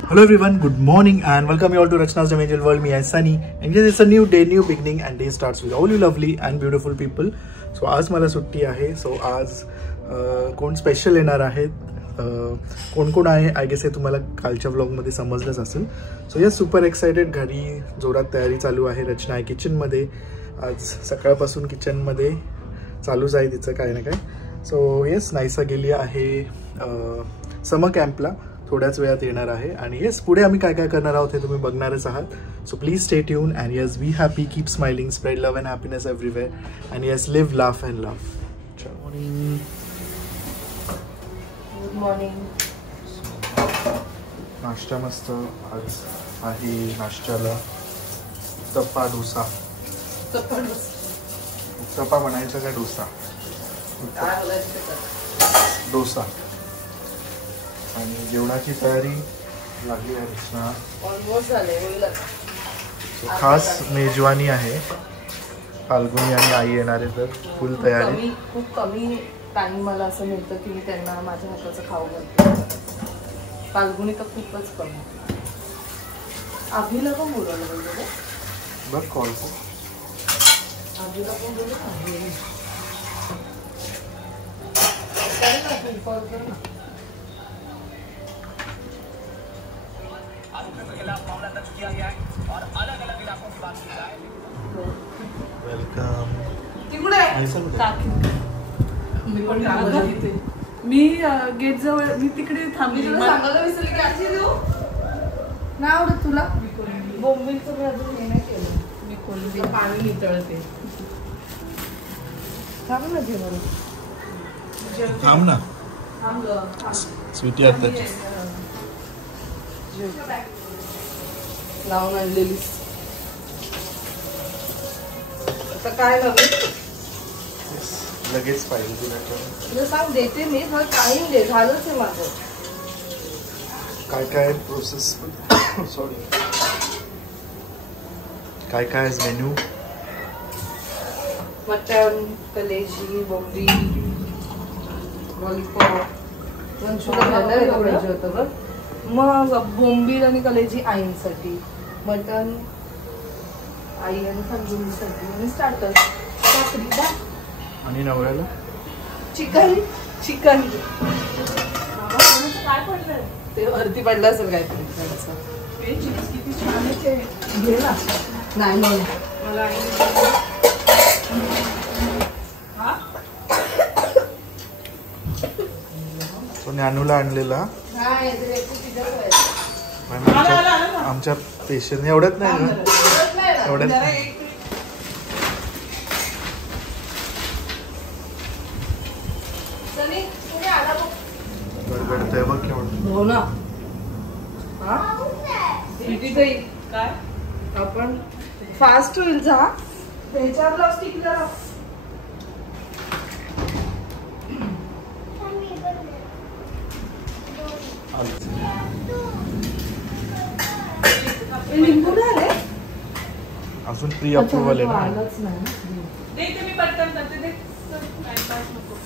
Hello everyone, good morning and welcome you all to Rachna's Gem Angel World. Me, I Sunny, and yes, it's a new day, new beginning, and day starts with all you lovely and beautiful people. So आज मला सुट्टी आहे. So आज कोण special येणार आहेत, कोण आहे आय गेस हे तुम्हाला कालच्या व्लॉगमध्ये समजलंच असेल. So yes, super excited. घरी जोरात तयारी चालू आहे. रचना आहे किचनमध्ये. आज सकाळपासून किचनमध्ये चालूच आहे तिचं काय ना काय. सो यस, नाईसा गेली आहे समर कॅम्पला. थोड्याच वेळात येणार आहे आणि येस, पुढे आम्ही काय काय करणार आहोत हे तुम्ही बघणारच आहात. So please stay tune and yes, be happy, keep smiling, spread love and happiness everywhere and yes, live laugh and love. Morning. Good morning. नाश्ता मस्त आज आहे. नाश्त्याला उत्तप्पा, डोसा. उत्तप्पा बनायचा का डोसा? डोसा. आणि जेवणाची तयारी लागली आहे. रचना ऑलमोस्ट झाले, होईल आता. खास मेजवानी आहे. फाल्गुनी आणि आई येणार आहे, तर फुल तयारी. खूप कमी टाइम मला असं मिळतं की मी त्यांना माझ्या हाताचं खाऊ घालते. फाल्गुनी तर खूपच कमी. अभिला पण बोलवलं पाहिजे बघ कॉल. अभिला पण बोलू कॉल कर ना. वेलकम. मी गेट जवळ, मी तिकडे थांबली. सांगायला विसरले की आजी देऊ नाही आवडत तुला. बोंबीलचं मी अजून हे नाही केलं. मी कोलंबी पाणी नितळते. थांब ना जेवण. थांब ना. थांबलं. स्वीटी आता लावून आणलेली. आता काय नवीन लगेच पाहिजे तुला सांग, देते मी. थोडं टाइम दे. झालंच आहे माझं. काय काय प्रोसेस सॉरी काय काय मेन्यू? मटन, कलेजी, बोंबी, लॉलीपॉप. पाहिजे होतं बघ. मग बोंबील आणि कलेजी आईंसाठी, मटन आई आणि फाल्गुनीसाठी, आणि स्टार्टर काकडी आणि नवऱ्याला चिकन. चिकन काय पडलं ते वरती पडलं असेल काहीतरी. किती छान आहे ते. घे ना. नाही नाही मला तो ज्ञानूला आणलेला. आमच्या पेशंट एवढ्यात नाही ना, एवढ्यात गडबडतंय बघ केवढं. हो ना. काय आपण फास्ट होईल. जा त्याच्यावर प्लास्टिक जरा. लिंबू झाले अजून प्री अप्रुव्हल आहे ना. आलंच नाही. देते मी पटकन करते. दे नको.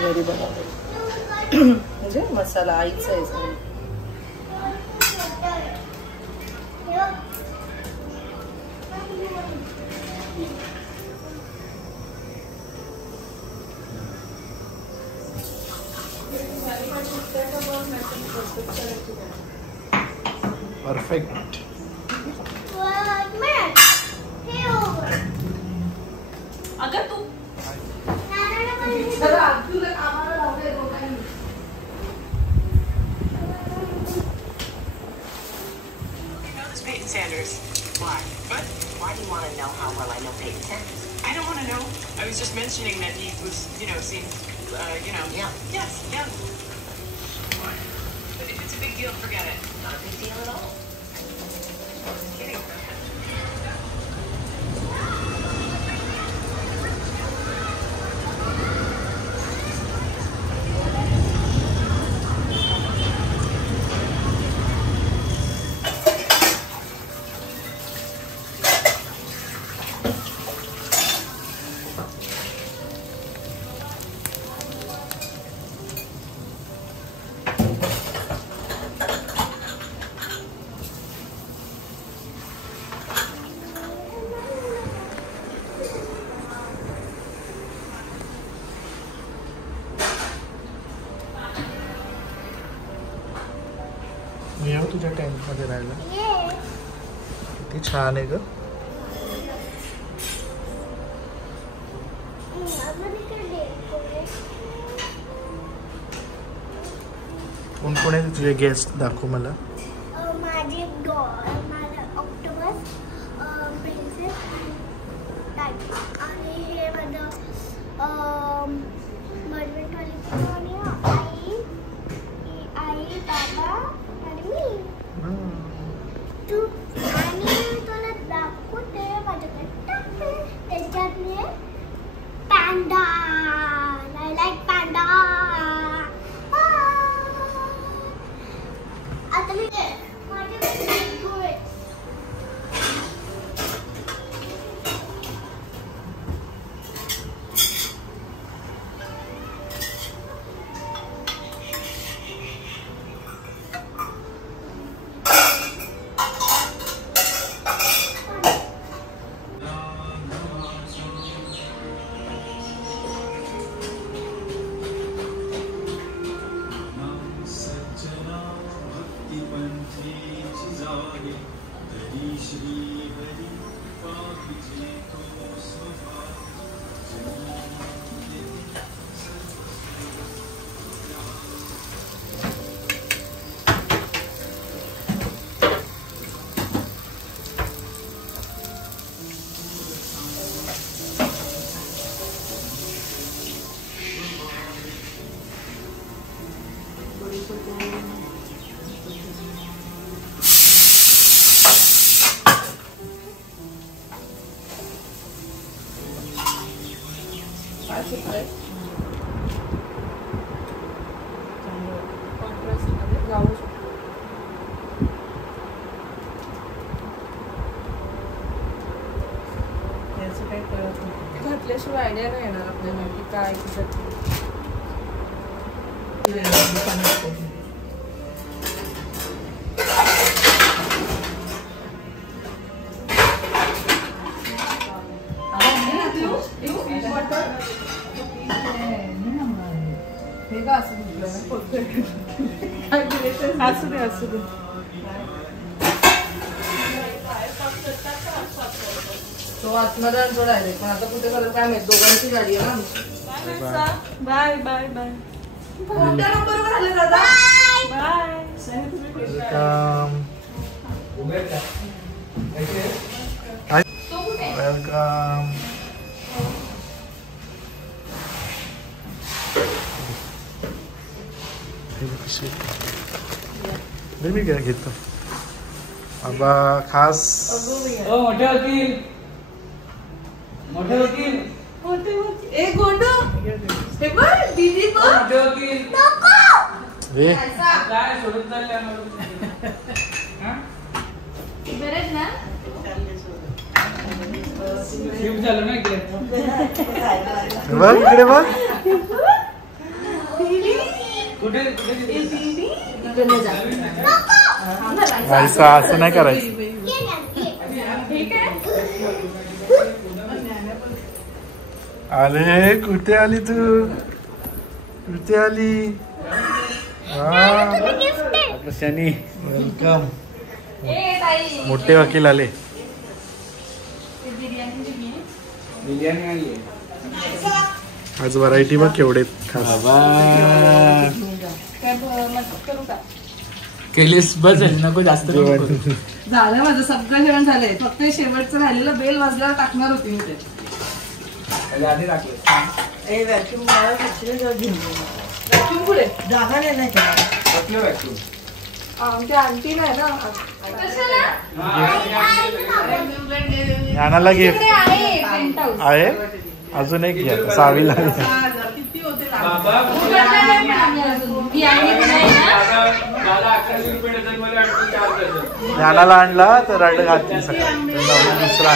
घरी बनवते म्हणजे मसाला आईचा आहे. परफेक्ट. अगं तू Peyton Sanders. Why? What? Why do you want to know how well I know Peyton Sanders? I don't want to know. I was just mentioning that he was, seemed, yeah. Yes, yeah. But if it's a big deal, forget it. Not a big deal at all. Just kidding. मी येऊ तुझ्या टेंटमध्ये राहायला. किती छान आहे ग. कोण कोण आहे तुझे गेस्ट दाखव मला. माझे माझा ऑक्टोबस, प्रिन्सेस आणि हे माझं मर्मेंटवाली आणि आई बाबा आणि मी. तू आणि तुला दाखवते माझ्याकडे टाकते त्याच्यातले पॅन्डा. I like पॅन्डा. आता मी माझ्याकडे घातल्याशिवाय आयडिया नाही येणार आपल्याला की काय असू दे असू दे. तो आत्मदान जोड आहे पण आता कुठे करत काय माहित. दोघांची गाडी आहे ना. Bye bye bye. कोणत्या नंबरवर आले दादा. बाय. वेलकम. मी काय घेतो बाबा खास. मोठे वकील मोठे वकील ए गोंडो हे बघ दीदी बघ. मोठे वकील रे काय सोडत चालले आम्हाला. बरेच ना शिफ्ट झालं ना इकडे. बघ इकडे बघ. कुठे असं नाही करायचं. आले कुठे आली तू. कुठे आली. वेलकम. मोठे वकील आले. बिर्याणी आली. आज व्हरायटी बघ केवढे खास. केलीस बस झाली नको जास्त. झालं माझं सगळं जेवण झालंय. फक्त शेवटचं राहिलेलं बेल वाजल्यावर टाकणार होती मी ते. आधी टाकलं व्हॅक्युम पुढे जागा नाही व्हॅक्यूम ते आणती नाही ना ज्ञानाला घे आहे अजून एक घ्या 6वीला किती होते ज्ञानाला आणला तर रड घातली सकाळी दुसरा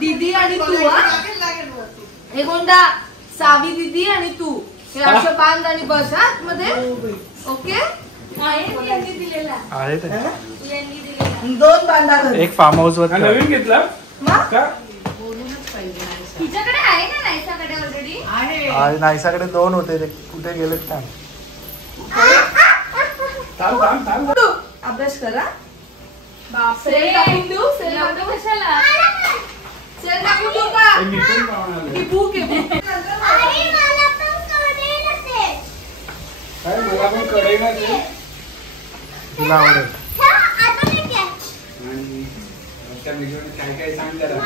दीदी आणि तू हे कोणता सावी दीदी आणि तू हे असं बांध आणि बस मध्ये ओके आहे ते. 2 बांधा एक फार्म हाऊस वर नवीन घेतला तिच्याकडे आहे ना नाहीसाकडे ऑलरेडी आहे नाहीसाकडे 2 होते ते कुठे गेलेत काय अभ्यास करा बापरे टाकून देऊ कशाला सेल टाकून देऊ का ही बुक आहे बुक काय मला पण कळेल ना ते तुला आवडेल त्या व्हिडिओने काय काय सांग जरा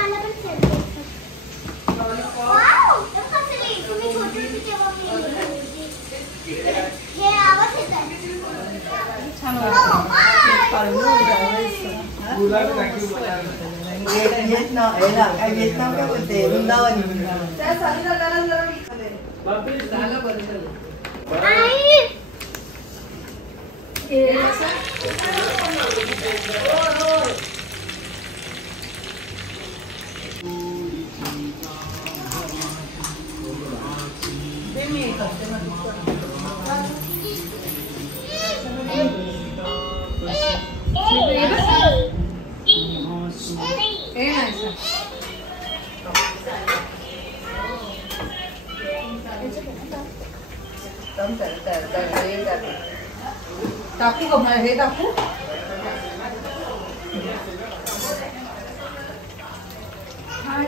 टाकू का हे टाकू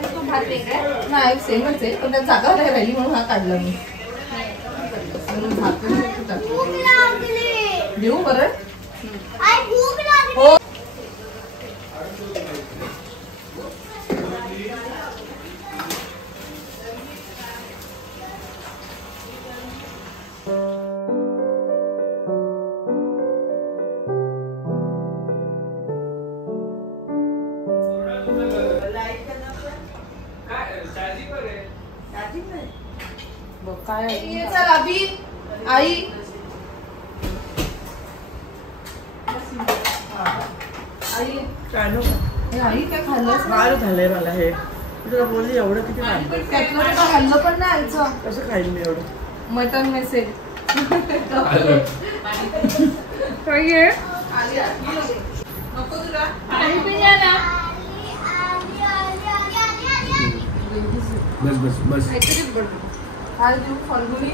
नाही सेमच आहे पण त्यात जागा नाही राहिली म्हणून हा काढला मी देऊ बरं हो काय चल अभि आई आई काय काय खाल्लं फार झालंय मला हे तुला बोलली एवढं किती त्यातलं खाल्लं पण नाही कसं खाईल मी एवढं मटन मेसेज नको तुला बस बस बस काय देऊ फलगुनी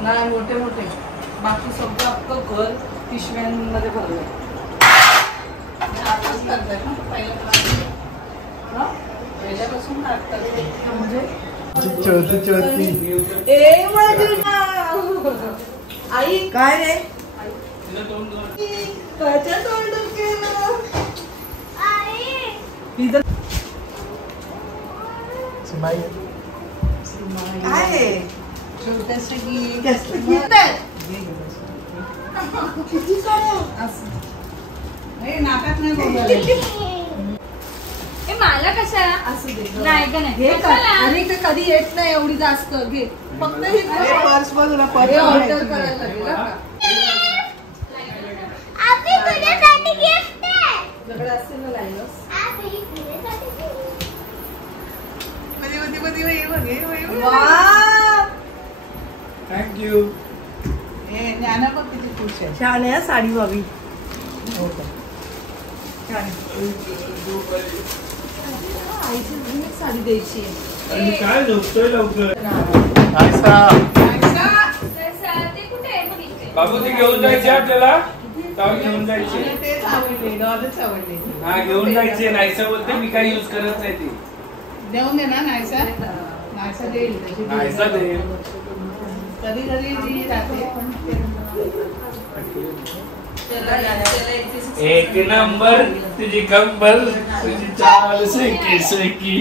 नाही मोठे मोठे बाकी सगळं अख्खं घर पिशव्यांमध्ये भरलंय पहिल्यापासून म्हणजे आई काय रे त्याच्या तोंड केलं काय रे नाकात नाही बोलायला मला कशाला असू दे नाही का नाही हे कर आणि ते कधी येत नाही एवढी जास्त घे फक्त हे पर्स बघ ना हे ऑर्डर करायला लागेल का सगळं असेल ना लाईनस थँक्यू ज्ञाना बघ किती खुश आहे छान आहे साडी बाबी आईची साडी द्यायची मी काय झोपतोय लवकर ते कुठे आहे मग इथे? बाबू ती घेऊन जायची आपल्याला जाऊन घेऊन जायची तेच आवडले डॉलच आवडले हा घेऊन जायची नाहीसं बोलते मी काही युज करत नाही ती देऊन दे ना नाहीसा नाहीसा दे कधी कधी जी राहते पण एक नंबर तुझी कंबर तुझी चाल सेकी सेकी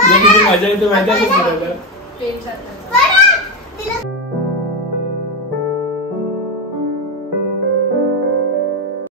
किती मजा येते माहिती आहे का?